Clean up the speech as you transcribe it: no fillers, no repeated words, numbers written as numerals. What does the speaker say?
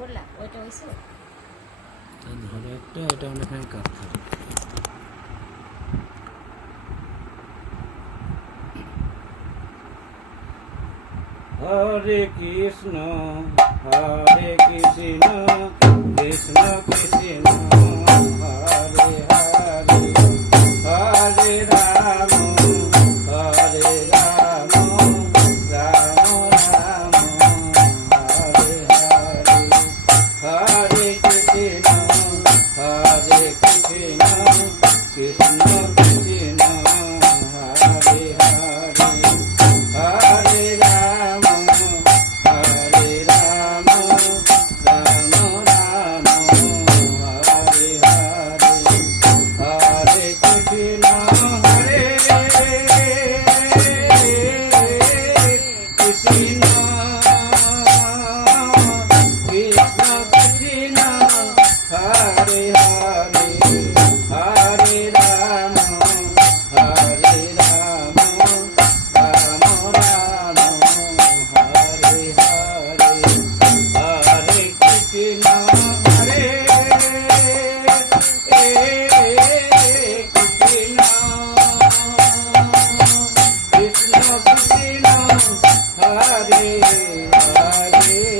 ধরলা ওইটা হইছে ধরো একটা, এটা অনেকখানি কাটতে হবে। হরে কৃষ্ণ কৃষ্ণ কৃষ্ণ কৃষ্ণ হরে হরে, হরে রাম হরে রাম, রাম রাম হরে হরে, হরে কৃষ্ণ কৃষ্ণ কৃষ্ণ কৃষ্ণ হরে হরে, হরে রাম হরে রাম, রাম রাম হরে হরে, হরে কৃষ্ণ হরে কৃষ্ণ কৃষ্ণ কৃষ্ণ হরে হরে, হরে রাম হরে রাম, রাম রাম হরে হরে, হরে কৃষ্ণ হরে কৃষ্ণ কৃষ্ণ কৃষ্ণ হরে হরে।